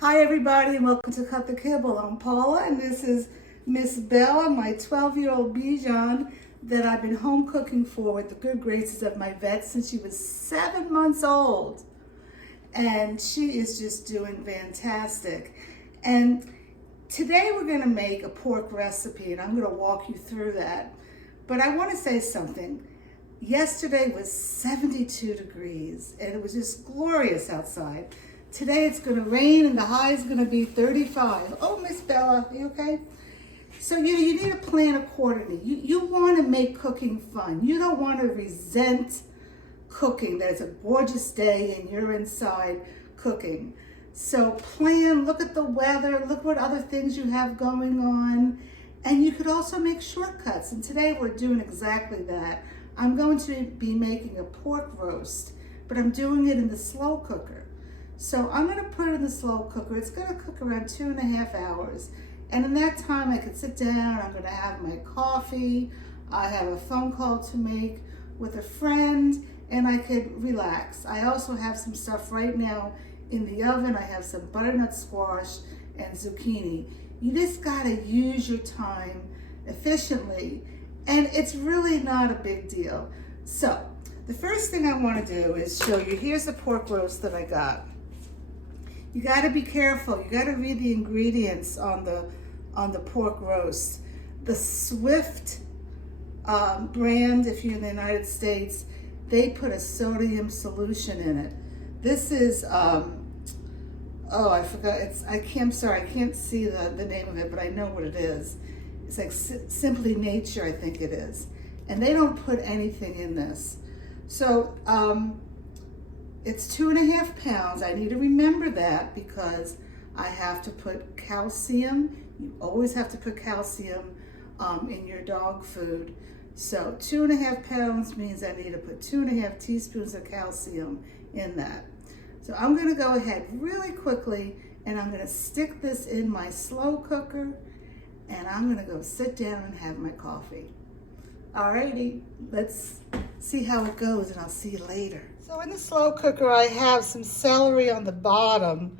Hi everybody and welcome to Cut the Kibble. I'm Paula and this is Miss Bella, my 12-year-old Bichon that I've been home cooking for with the good graces of my vet since she was 7 months old. And she is just doing fantastic. And today we're going to make a pork recipe and I'm going to walk you through that. But I want to say something. Yesterday was 72 degrees and it was just glorious outside. Today it's going to rain and the high is going to be 35. Oh, Miss Bella, are you okay? So you need to plan accordingly. You want to make cooking fun. You don't want to resent cooking. That it's a gorgeous day and you're inside cooking. So plan, look at the weather, look what other things you have going on. And you could also make shortcuts. And today we're doing exactly that. I'm going to be making a pork roast, but I'm doing it in the slow cooker. So I'm going to put it in the slow cooker. It's going to cook around 2.5 hours. And in that time I could sit down, I'm going to have my coffee, I have a phone call to make with a friend, and I could relax. I also have some stuff right now in the oven. I have some butternut squash and zucchini. You just got to use your time efficiently, and it's really not a big deal. So the first thing I want to do is show you, here's the pork roast that I got. You got to be careful. You got to read the ingredients on the pork roast. The Swift brand, if you're in the United States, they put a sodium solution in it. This is oh, I forgot. I'm sorry, I can't see the name of it, but I know what it is. It's like Simply Nature, I think it is, and they don't put anything in this. So it's 2.5 pounds. I need to remember that because I have to put calcium. You always have to put calcium in your dog food. So 2.5 pounds means I need to put 2.5 teaspoons of calcium in that. So I'm going to go ahead really quickly and I'm going to stick this in my slow cooker and I'm going to go sit down and have my coffee. Alrighty, let's see how it goes and I'll see you later. So in the slow cooker, I have some celery on the bottom,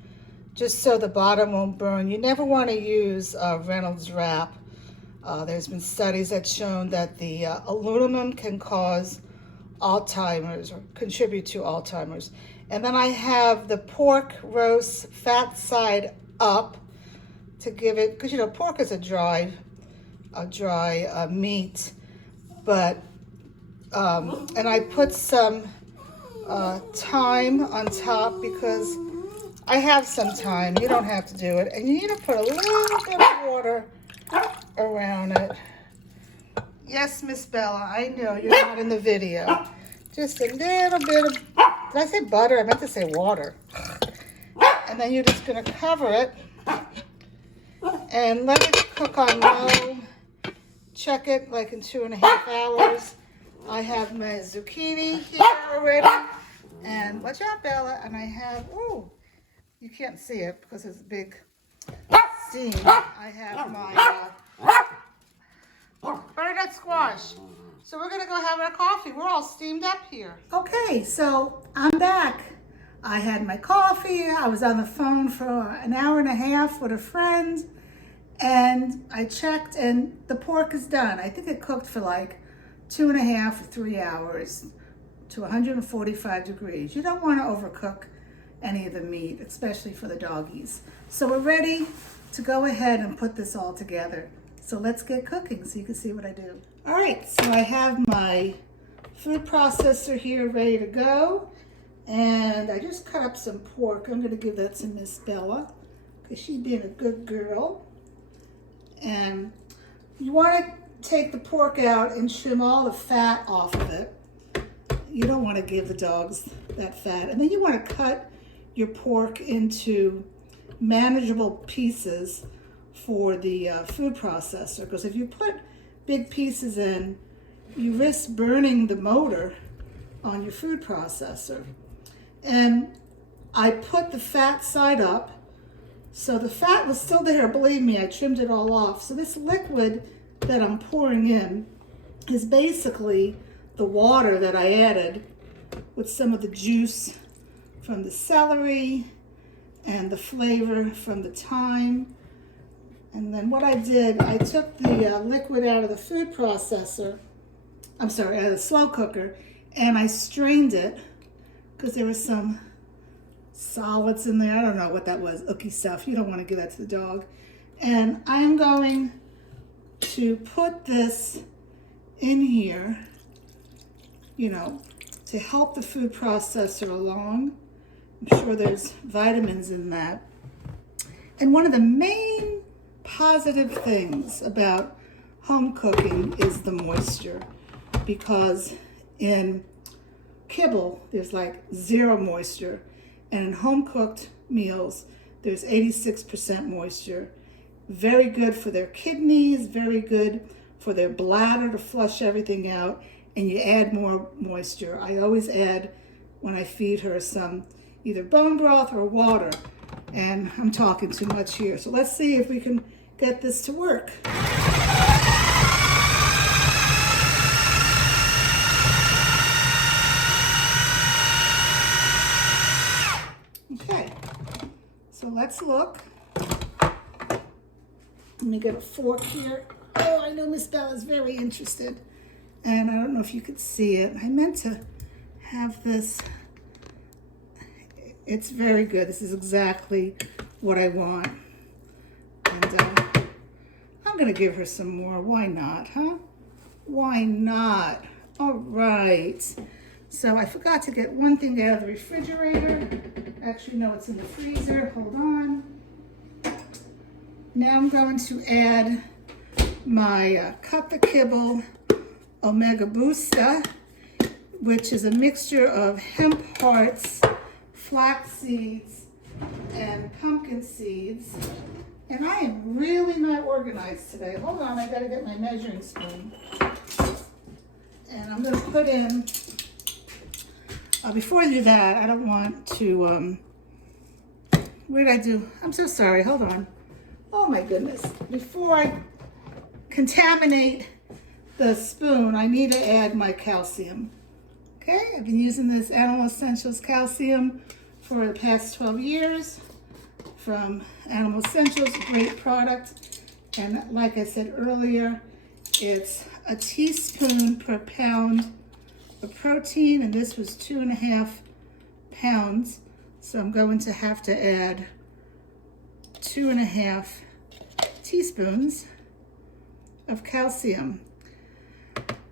just so the bottom won't burn. You never want to use Reynolds wrap. There's been studies that shown that the aluminum can cause Alzheimer's or contribute to Alzheimer's. And then I have the pork roast fat side up to give it, because you know pork is a dry meat, but and I put some thyme on top because I have some thyme. You don't have to do it. And you need to put a little bit of water around it. Yes, Miss Bella, I know you're not in the video. Just a little bit of, did I say butter? I meant to say water. And then you're just going to cover it and let it cook on low. Check it like in 2.5 hours. I have my zucchini here already. And watch out, Bella. And I have, oh, you can't see it because it's a big steam. I have my butternut squash. So we're going to go have our coffee. We're all steamed up here. Okay, so I'm back. I had my coffee. I was on the phone for 1.5 hours with a friend. And I checked and the pork is done. I think it cooked for like 2.5 or 3 hours to 145 degrees. You don't want to overcook any of the meat, especially for the doggies. So we're ready to go ahead and put this all together. So let's get cooking so you can see what I do. All right, so I have my food processor here ready to go. And I just cut up some pork. I'm going to give that to Miss Bella because she's being a good girl. And you want to take the pork out and trim all the fat off of it. You don't want to give the dogs that fat. And then you want to cut your pork into manageable pieces for the food processor. Because if you put big pieces in, you risk burning the motor on your food processor. And I put the fat side up. So the fat was still there, believe me, I trimmed it all off. So this liquid that I'm pouring in is basically the water that I added with some of the juice from the celery and the flavor from the thyme. And then what I did, I took the liquid out of the food processor, out of the slow cooker, and I strained it because there was some solids in there. I don't know what that was, ooky stuff. You don't want to give that to the dog. And I am going to put this in here, to help the food processor along. I'm sure there's vitamins in that. And one of the main positive things about home cooking is the moisture, because in kibble there's like zero moisture, and in home cooked meals there's 86% moisture. Very good for their kidneys, very good for their bladder to flush everything out, and you add more moisture. I always add, when I feed her, some either bone broth or water, and I'm talking too much here. So let's see if we can get this to work. Okay, so let's look. Let me get a fork here. Oh, I know Miss Bella's very interested, and I don't know if you could see it. I meant to have this. It's very good. This is exactly what I want. And I'm going to give her some more. Why not, huh? Why not? All right. So I forgot to get one thing out of the refrigerator. Actually, no, it's in the freezer. Hold on. Now I'm going to add my Cut the Kibble Omega Booster, which is a mixture of hemp hearts, flax seeds, and pumpkin seeds. And I am really not organized today. Hold on, I gotta get my measuring spoon. And I'm gonna put in, before I do that, I don't want to, what did I do? I'm so sorry, hold on. Oh my goodness. Before I contaminate the spoon, I need to add my calcium. Okay, I've been using this Animal Essentials calcium for the past 12 years from Animal Essentials, a great product. And like I said earlier, it's a teaspoon per pound of protein, and this was 2.5 pounds. So I'm going to have to add 2.5 teaspoons of calcium.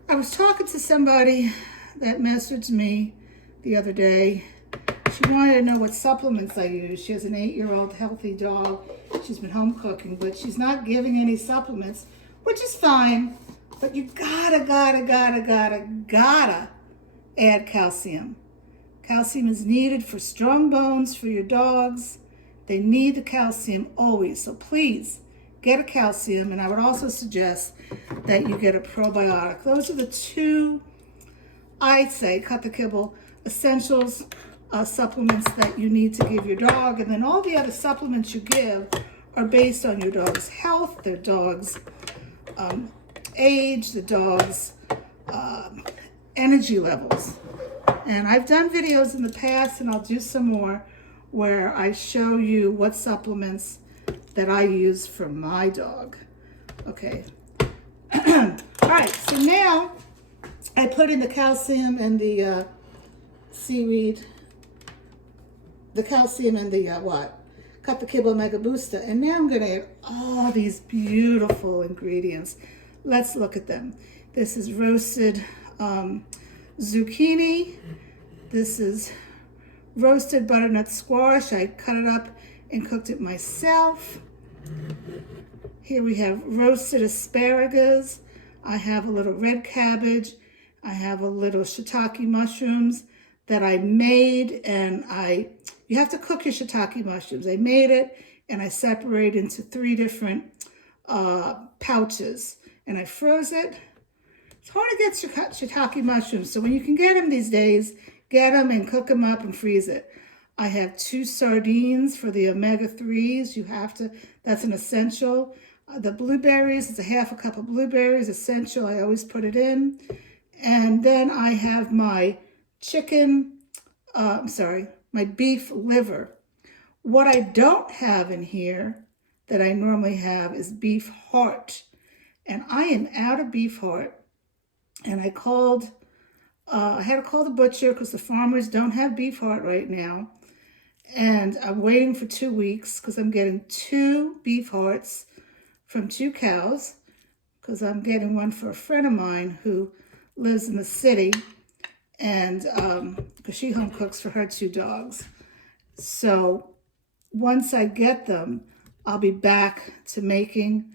I was talking to somebody that messaged me the other day. She wanted to know what supplements I use. She has an 8-year-old healthy dog. She's been home cooking, but she's not giving any supplements, which is fine. But you gotta add calcium. Calcium is needed for strong bones for your dogs. They need the calcium always. So please get a calcium, and I would also suggest that you get a probiotic. Those are the two, I'd say, Cut the Kibble Essentials supplements that you need to give your dog. And then all the other supplements you give are based on your dog's health, their dog's age, the dog's energy levels. And I've done videos in the past, and I'll do some more, where I show you what supplements that I use for my dog. Okay. All right, so now I put in the calcium and the seaweed, the calcium and the Cut the Kibble Mega Booster. And now I'm gonna add all these beautiful ingredients. Let's look at them. This is roasted zucchini. This is roasted butternut squash. I cut it up and cooked it myself. Here we have roasted asparagus. I have a little red cabbage. I have a little shiitake mushrooms that I made, and you have to cook your shiitake mushrooms. I made it and I separated into 3 different pouches, and I froze it. It's hard to get shiitake mushrooms, so when you can get them these days, get them and cook them up and freeze it. I have 2 sardines for the omega-3s. You have to, that's an essential. The blueberries, it's a 1/2 cup of blueberries, essential. I always put it in. And then I have my my beef liver, What I don't have in here that I normally have is beef heart. And I am out of beef heart. And I had to call the butcher because the farmers don't have beef heart right now. And I'm waiting for 2 weeks because I'm getting 2 beef hearts from 2 cows, because I'm getting one for a friend of mine who lives in the city, and because she home cooks for her 2 dogs. So once I get them, I'll be back to making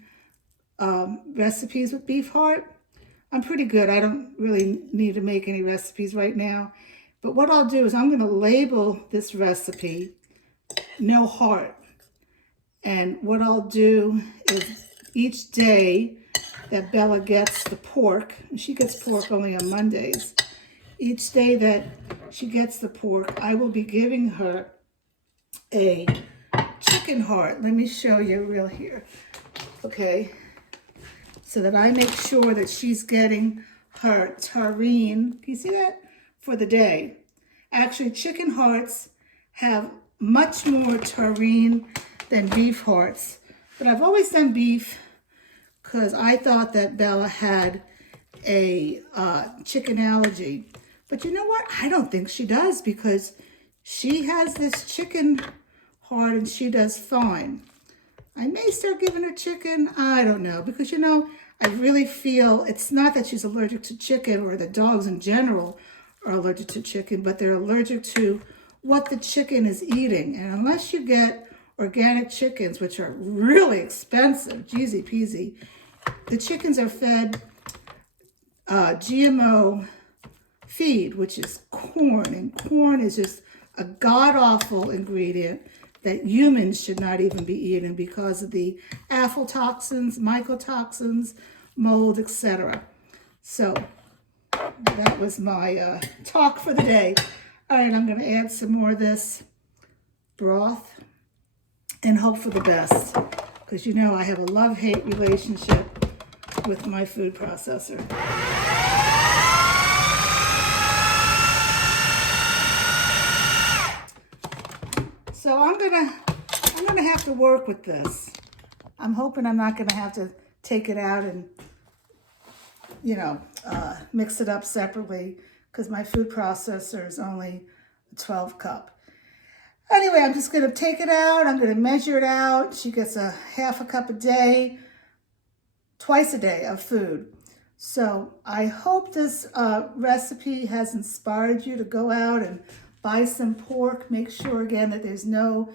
recipes with beef heart. I'm pretty good. I don't really need to make any recipes right now. But what I'll do is I'm going to label this recipe no heart. And what I'll do is each day that Bella gets the pork, and she gets pork only on Mondays, each day that she gets the pork, I will be giving her a chicken heart. Let me show you real here. Okay. So that I make sure that she's getting her taurine. Can you see that? For the day. Actually, chicken hearts have much more taurine than beef hearts. But I've always done beef because I thought that Bella had a chicken allergy. But you know what? I don't think she does, because she has this chicken heart and she does fine. I may start giving her chicken. I don't know, because you know, I really feel it's not that she's allergic to chicken, or the dogs in general are allergic to chicken, but they're allergic to what the chicken is eating. And unless you get organic chickens, which are really expensive, jeezy peasy, the chickens are fed GMO feed, which is corn. And corn is just a god-awful ingredient that humans should not even be eating because of the aflatoxins, mycotoxins, mold, etc. So that was my talk for the day. All right, I'm going to add some more of this broth and hope for the best, because you know I have a love-hate relationship with my food processor. So I'm gonna have to work with this. I'm hoping I'm not gonna have to take it out and, you know, mix it up separately, because my food processor is only a 12 cup. Anyway, I'm just gonna take it out. I'm gonna measure it out. She gets a half a cup a day, twice a day of food. So I hope this recipe has inspired you to go out and buy some pork. Make sure again that there's no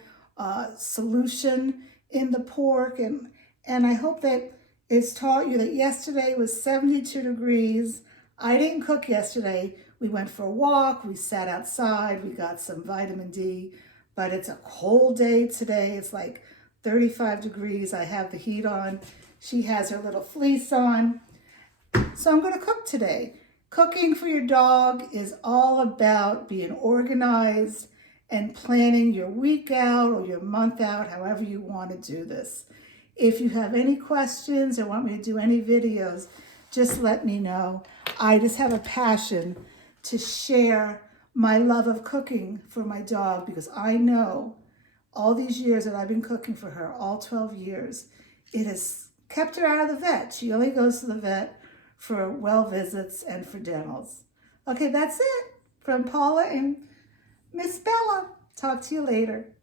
solution in the pork. And I hope that it's taught you that yesterday was 72 degrees. I didn't cook yesterday. We went for a walk. We sat outside. We got some vitamin D. But it's a cold day today. It's like 35 degrees. I have the heat on. She has her little fleece on. So I'm going to cook today. Cooking for your dog is all about being organized and planning your week out or your month out, however you want to do this. If you have any questions or want me to do any videos, just let me know. I just have a passion to share my love of cooking for my dog, because I know all these years that I've been cooking for her, all 12 years, it has kept her out of the vet. She only goes to the vet for well visits and for dentals. Okay, that's it from Paula and Miss Bella. Talk to you later.